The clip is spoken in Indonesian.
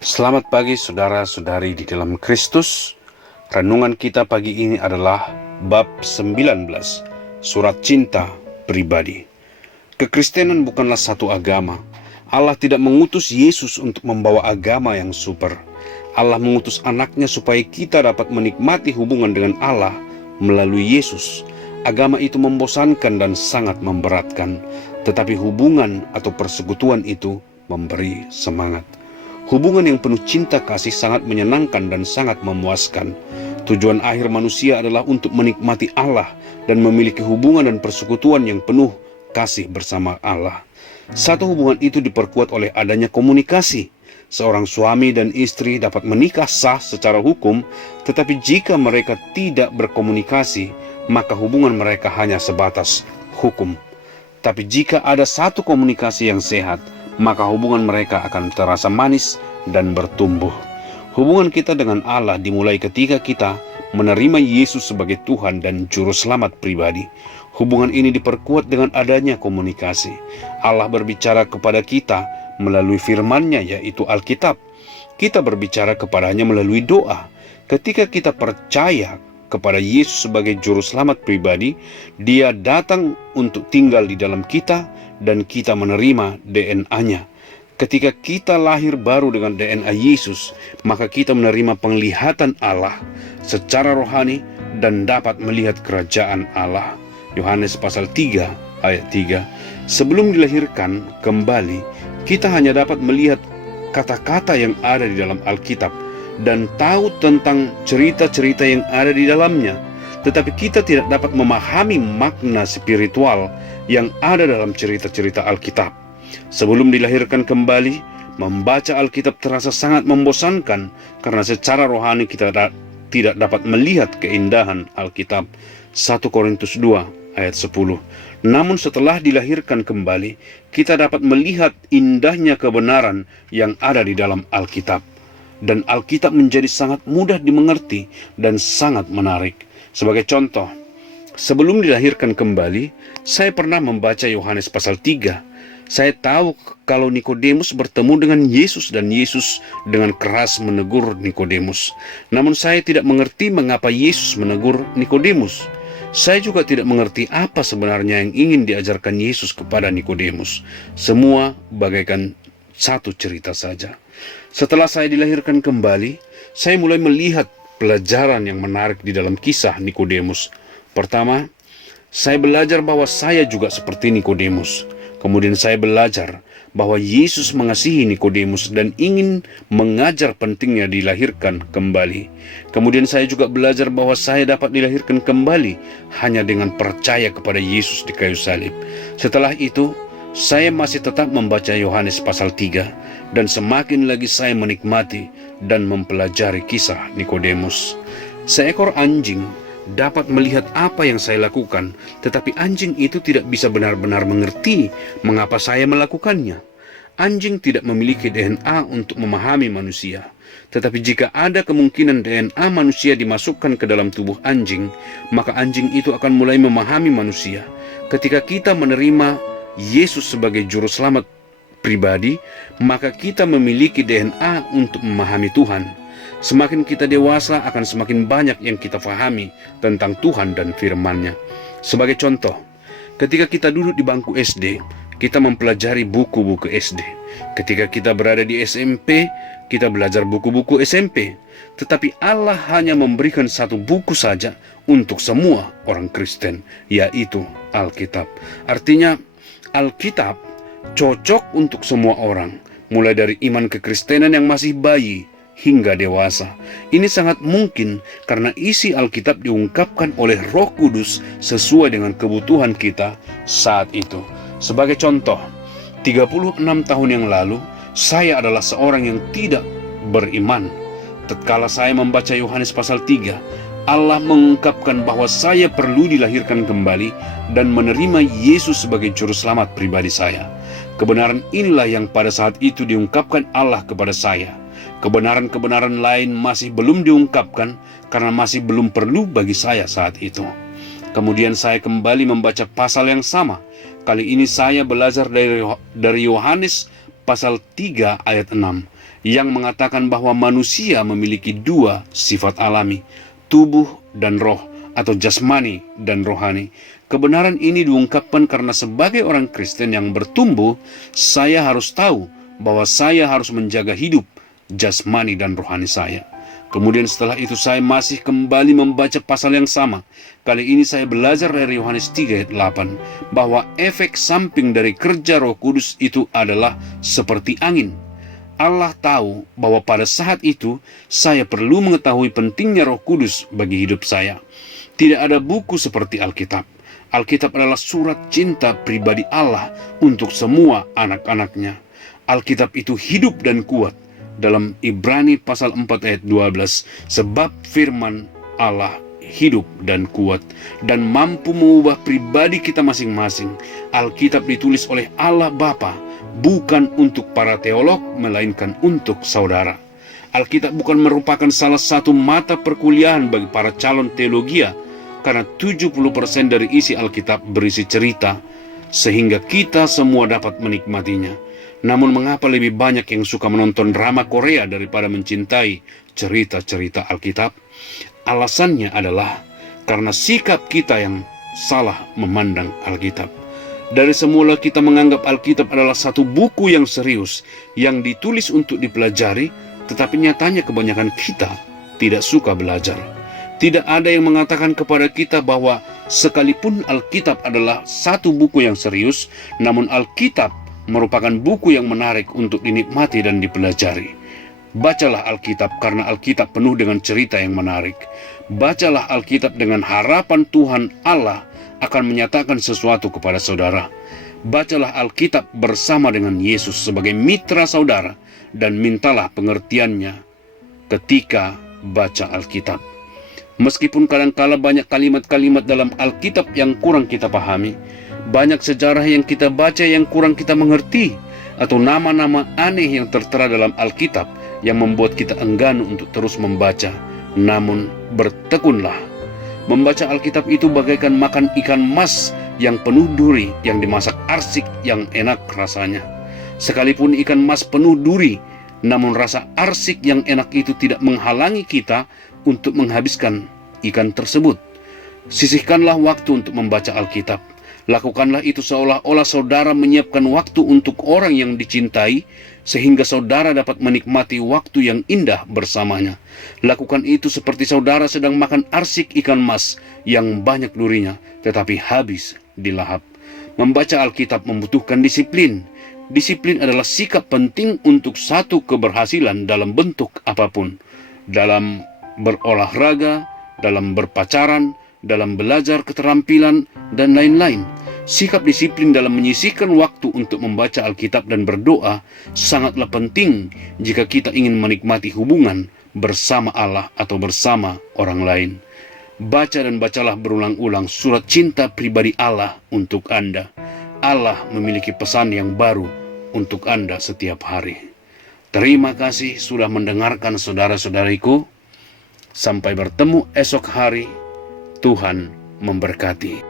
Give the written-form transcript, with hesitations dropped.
Selamat pagi saudara-saudari di dalam Kristus. Renungan kita pagi ini adalah bab 19, surat cinta pribadi. Kekristenan bukanlah satu agama. Allah tidak mengutus Yesus untuk membawa agama yang super. Allah mengutus anaknya supaya kita dapat menikmati hubungan dengan Allah melalui Yesus. Agama itu membosankan dan sangat memberatkan, tetapi hubungan atau persekutuan itu memberi semangat. Hubungan yang penuh cinta kasih sangat menyenangkan dan sangat memuaskan. Tujuan akhir manusia adalah untuk menikmati Allah dan memiliki hubungan dan persekutuan yang penuh kasih bersama Allah. Satu hubungan itu diperkuat oleh adanya komunikasi. Seorang suami dan istri dapat menikah sah secara hukum, tetapi jika mereka tidak berkomunikasi, maka hubungan mereka hanya sebatas hukum. Tapi jika ada satu komunikasi yang sehat, maka hubungan mereka akan terasa manis dan bertumbuh. Hubungan kita dengan Allah dimulai ketika kita menerima Yesus sebagai Tuhan dan Juru Selamat pribadi. Hubungan ini diperkuat dengan adanya komunikasi. Allah berbicara kepada kita melalui firman-Nya, yaitu Alkitab. Kita berbicara kepadanya melalui doa. Ketika kita percaya kepada Yesus sebagai Juru Selamat pribadi, Dia datang untuk tinggal di dalam kita dan kita menerima DNA-Nya. Ketika kita lahir baru dengan DNA Yesus, maka kita menerima penglihatan Allah secara rohani dan dapat melihat kerajaan Allah. Yohanes pasal 3 ayat 3. Sebelum dilahirkan kembali, kita hanya dapat melihat kata-kata yang ada di dalam Alkitab dan tahu tentang cerita-cerita yang ada di dalamnya, tetapi kita tidak dapat memahami makna spiritual yang ada dalam cerita-cerita Alkitab. Sebelum dilahirkan kembali, membaca Alkitab terasa sangat membosankan karena secara rohani kita tidak dapat melihat keindahan Alkitab. 1 Korintus 2 ayat 10. Namun setelah dilahirkan kembali, kita dapat melihat indahnya kebenaran yang ada di dalam Alkitab. Dan Alkitab menjadi sangat mudah dimengerti dan sangat menarik. Sebagai contoh, sebelum dilahirkan kembali, saya pernah membaca Yohanes pasal 3. Saya tahu kalau Nikodemus bertemu dengan Yesus dan Yesus dengan keras menegur Nikodemus. Namun saya tidak mengerti mengapa Yesus menegur Nikodemus. Saya juga tidak mengerti apa sebenarnya yang ingin diajarkan Yesus kepada Nikodemus. Semua bagaikan satu cerita saja. Setelah saya dilahirkan kembali, saya mulai melihat pelajaran yang menarik di dalam kisah Nikodemus. Pertama, saya belajar bahwa saya juga seperti Nikodemus. Kemudian saya belajar bahwa Yesus mengasihi Nikodemus dan ingin mengajar pentingnya dilahirkan kembali. Kemudian saya juga belajar bahwa saya dapat dilahirkan kembali hanya dengan percaya kepada Yesus di kayu salib. Setelah itu, saya masih tetap membaca Yohanes pasal 3 dan semakin lagi saya menikmati dan mempelajari kisah Nikodemus. Seekor anjing dapat melihat apa yang saya lakukan, tetapi anjing itu tidak bisa benar-benar mengerti mengapa saya melakukannya. Anjing tidak memiliki DNA untuk memahami manusia. Tetapi jika ada kemungkinan DNA manusia dimasukkan ke dalam tubuh anjing, maka anjing itu akan mulai memahami manusia. Ketika kita menerima Yesus sebagai Juru Selamat pribadi, maka kita memiliki DNA untuk memahami Tuhan. Semakin kita dewasa, akan semakin banyak yang kita fahami tentang Tuhan dan firman-Nya. Sebagai contoh, ketika kita duduk di bangku SD, kita mempelajari buku-buku SD. Ketika kita berada di SMP, kita belajar buku-buku SMP. Tetapi Allah hanya memberikan satu buku saja untuk semua orang Kristen, yaitu Alkitab. Artinya, Alkitab cocok untuk semua orang, mulai dari iman kekristenan yang masih bayi hingga dewasa. Ini sangat mungkin karena isi Alkitab diungkapkan oleh Roh Kudus sesuai dengan kebutuhan kita saat itu. Sebagai contoh, 36 tahun yang lalu, saya adalah seorang yang tidak beriman. Tatkala saya membaca Yohanes pasal 3, Allah mengungkapkan bahwa saya perlu dilahirkan kembali dan menerima Yesus sebagai Juru Selamat pribadi saya. Kebenaran inilah yang pada saat itu diungkapkan Allah kepada saya. Kebenaran-kebenaran lain masih belum diungkapkan karena masih belum perlu bagi saya saat itu. Kemudian saya kembali membaca pasal yang sama. Kali ini saya belajar dari Yohanes pasal 3 ayat 6. yang mengatakan bahwa manusia memiliki dua sifat alami, tubuh dan roh, atau jasmani dan rohani. Kebenaran ini diungkapkan karena sebagai orang Kristen yang bertumbuh, saya harus tahu bahwa saya harus menjaga hidup jasmani dan rohani saya. Kemudian setelah itu saya masih kembali membaca pasal yang sama. Kali ini saya belajar dari Yohanes 3 ayat 8 bahwa efek samping dari kerja Roh Kudus itu adalah seperti angin. Allah tahu bahwa pada saat itu saya perlu mengetahui pentingnya Roh Kudus bagi hidup saya. Tidak ada buku seperti Alkitab. Alkitab adalah surat cinta pribadi Allah untuk semua anak-anaknya. Alkitab itu hidup dan kuat. Dalam Ibrani pasal 4 ayat 12, sebab firman Allah hidup dan kuat dan mampu mengubah pribadi kita masing-masing. Alkitab ditulis oleh Allah Bapa, bukan untuk para teolog, melainkan untuk saudara. Alkitab bukan merupakan salah satu mata perkuliahan bagi para calon teologia, karena 70% dari isi Alkitab berisi cerita, sehingga kita semua dapat menikmatinya. Namun mengapa lebih banyak yang suka menonton drama Korea daripada mencintai cerita-cerita Alkitab? Alasannya adalah karena sikap kita yang salah memandang Alkitab. Dari semula kita menganggap Alkitab adalah satu buku yang serius, yang ditulis untuk dipelajari, tetapi nyatanya kebanyakan kita tidak suka belajar. Tidak ada yang mengatakan kepada kita bahwa sekalipun Alkitab adalah satu buku yang serius, namun Alkitab merupakan buku yang menarik untuk dinikmati dan dipelajari. Bacalah Alkitab karena Alkitab penuh dengan cerita yang menarik. Bacalah Alkitab dengan harapan Tuhan Allah akan menyatakan sesuatu kepada saudara. Bacalah Alkitab bersama dengan Yesus sebagai mitra saudara dan mintalah pengertiannya ketika baca Alkitab. Meskipun kadangkala banyak kalimat-kalimat dalam Alkitab yang kurang kita pahami, banyak sejarah yang kita baca yang kurang kita mengerti, atau nama-nama aneh yang tertera dalam Alkitab yang membuat kita enggan untuk terus membaca. Namun bertekunlah. Membaca Alkitab itu bagaikan makan ikan mas yang penuh duri yang dimasak arsik yang enak rasanya. Sekalipun ikan mas penuh duri, namun rasa arsik yang enak itu tidak menghalangi kita untuk menghabiskan ikan tersebut. Sisihkanlah waktu untuk membaca Alkitab. Lakukanlah itu seolah-olah saudara menyiapkan waktu untuk orang yang dicintai, sehingga saudara dapat menikmati waktu yang indah bersamanya. Lakukan itu seperti saudara sedang makan arsik ikan mas yang banyak durinya, tetapi habis dilahap. Membaca Alkitab membutuhkan disiplin. Disiplin adalah sikap penting untuk satu keberhasilan dalam bentuk apapun. Dalam berolahraga, dalam berpacaran, dalam belajar keterampilan, dan lain-lain. Sikap disiplin dalam menyisihkan waktu untuk membaca Alkitab dan berdoa sangatlah penting jika kita ingin menikmati hubungan bersama Allah atau bersama orang lain. Baca dan bacalah berulang-ulang surat cinta pribadi Allah untuk Anda. Allah memiliki pesan yang baru untuk Anda setiap hari. Terima kasih sudah mendengarkan saudara-saudariku. Sampai bertemu esok hari. Tuhan memberkati.